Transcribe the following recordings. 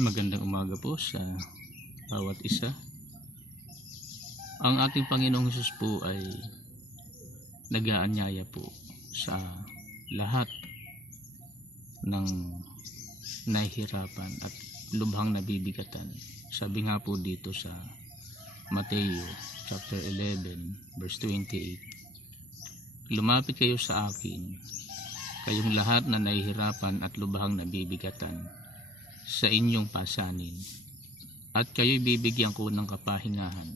Magandang umaga po sa bawat isa. Ang ating Panginoong Hesus po ay nag-aanyaya po sa lahat ng nahihirapan at lubhang nabibigatan. Sabi nga po dito sa Mateo chapter 11 verse 28, lumapit kayo sa akin, kayong lahat na nahihirapan at lubhang nabibigatan, sa inyong pasanin, at kayo'y bibigyan ko ng kapahingahan.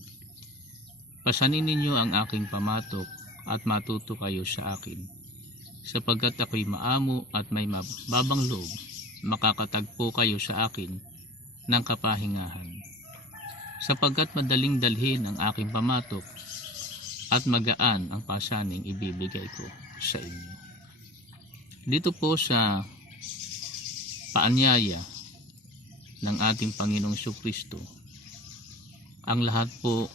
Pasanin ninyo ang aking pamatok at matuto kayo sa akin, sapagkat ako'y maamo at may mababang loob, makakatagpo kayo sa akin ng kapahingahan. Sapagkat madaling dalhin ang aking pamatok at magaan ang pasaning ibibigay ko sa inyo. Dito po sa paanyaya ng ating Panginoong Jesucristo, ang lahat po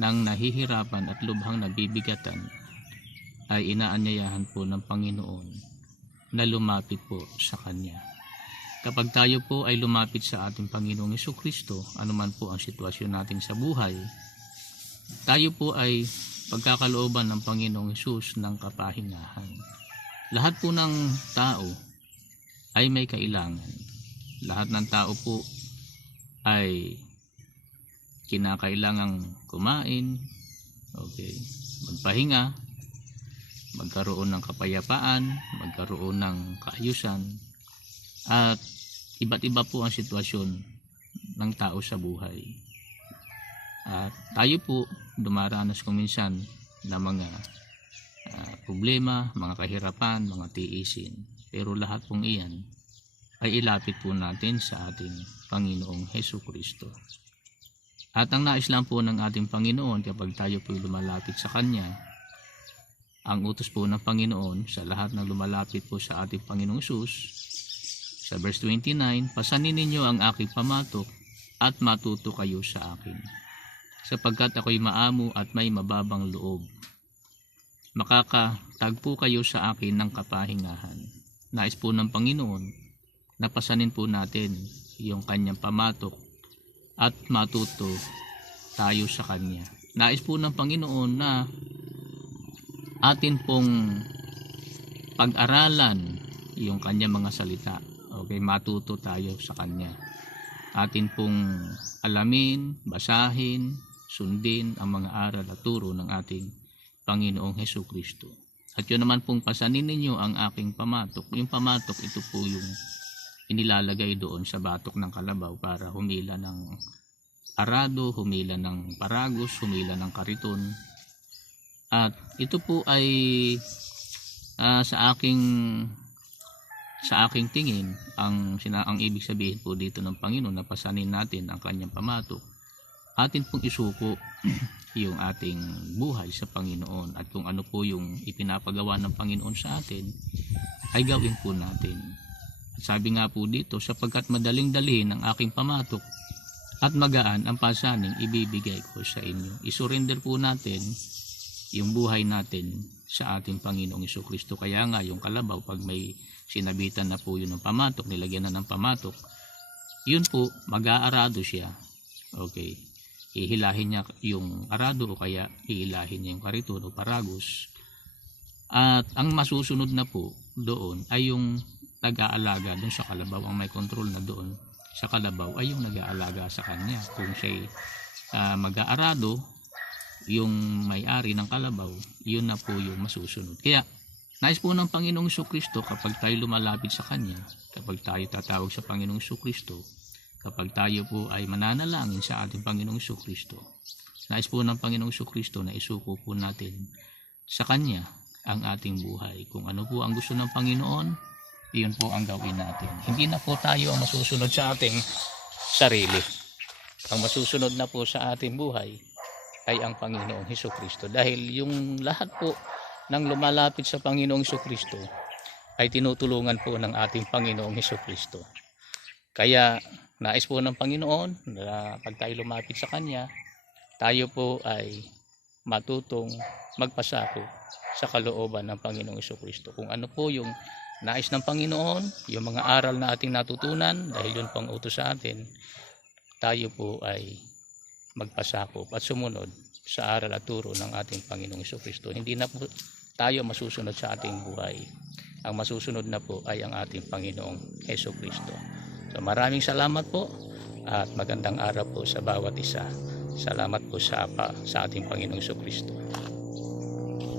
ng nahihirapan at lubhang nabibigatan ay inaanyayahan po ng Panginoon na lumapit po sa Kanya. Kapag tayo po ay lumapit sa ating Panginoong Jesucristo, anuman po ang sitwasyon natin sa buhay, tayo po ay pagkakalooban ng Panginoong Hesus ng kapahingahan. Lahat po ng tao ay may kailangan. Lahat ng tao po ay kinakailangang kumain, magpahinga, magkaroon ng kapayapaan, magkaroon ng kaayusan, at iba't iba po ang sitwasyon ng tao sa buhay. At tayo po dumaranas kuminsan ng mga problema, mga kahirapan, mga tiisin. Pero lahat pong iyan ay ilapit po natin sa ating Panginoong Jesucristo. At ang nais lang po ng ating Panginoon kapag tayo po lumalapit sa Kanya, ang utos po ng Panginoon sa lahat ng lumalapit po sa ating Panginoong Hesus, sa verse 29, pasanin ninyo ang aking pamatok at matuto kayo sa akin, sapagkat ako'y maamo at may mababang loob, makakatagpo kayo sa akin ng kapahingahan. Nais po ng Panginoon napasanin po natin yung Kanyang pamatok at matuto tayo sa Kanya. Nais po ng Panginoon na atin pong pag-aralan yung Kanyang mga salita. Matuto tayo sa Kanya. Atin pong alamin, basahin, sundin ang mga aral at turo ng ating Panginoong Jesucristo. At yun naman pong pasanin ninyo ang aking pamatok. Yung pamatok, ito po yung inilalagay doon sa batok ng kalabaw para humila ng arado, humila ng paragos, humila ng kariton. At ito po ay sa aking tingin, ang ibig sabihin po dito ng Panginoon na pasanin natin ang Kanyang pamatok, atin pong isuko yung ating buhay sa Panginoon, at kung ano po yung ipinapagawa ng Panginoon sa atin ay gawin po natin. Sabi nga po dito, sapagkat madaling dalhin ang aking pamatok at magaan ang pasaning ibibigay ko sa inyo. Isurrender po natin yung buhay natin sa ating Panginoong Jesucristo. Kaya nga yung kalabaw, pag may sinabitan na po yun ng pamatok, nilagyan na ng pamatok, yun po, mag-aarado siya. Ihilahin niya yung arado o kaya ihilahin niya yung kariton o paragos. At ang masusunod na po doon ay yung nag-aalaga doon sa kalabaw. Ang may control na doon sa kalabaw ay yung nag-aalaga sa kanya. Kung siya'y mag-aarado, yung may-ari ng kalabaw, yun na po yung masusunod. Kaya nais po ng Panginoong Jesucristo, kapag tayo lumalapit sa Kanya, kapag tayo tatawag sa Panginoong Jesucristo, kapag tayo po ay mananalangin sa ating Panginoong Jesucristo, nais po ng Panginoong Jesucristo na isuko po natin sa Kanya ang ating buhay. Kung ano po ang gusto ng Panginoon, iyon po ang gawin natin. Hindi na po tayo ang masusunod sa ating sarili. Ang masusunod na po sa ating buhay ay ang Panginoong Jesucristo. Dahil yung lahat po ng lumalapit sa Panginoong Jesucristo ay tinutulungan po ng ating Panginoong Jesucristo. Kaya nais po ng Panginoon na pag tayo lumapit sa Kanya, tayo po ay matutong magpasako sa kalooban ng Panginoong Jesucristo. Kung ano po yung nais ng Panginoon, yung mga aral na ating natutunan, dahil yun pang utos sa atin, tayo po ay magpasakop at sumunod sa aral at turo ng ating Panginoong Jesucristo. Hindi na po tayo masusunod sa ating buhay. Ang masusunod na po ay ang ating Panginoong Jesucristo. So maraming salamat po at magandang araw po sa bawat isa. Salamat po sa ating Panginoong Jesucristo.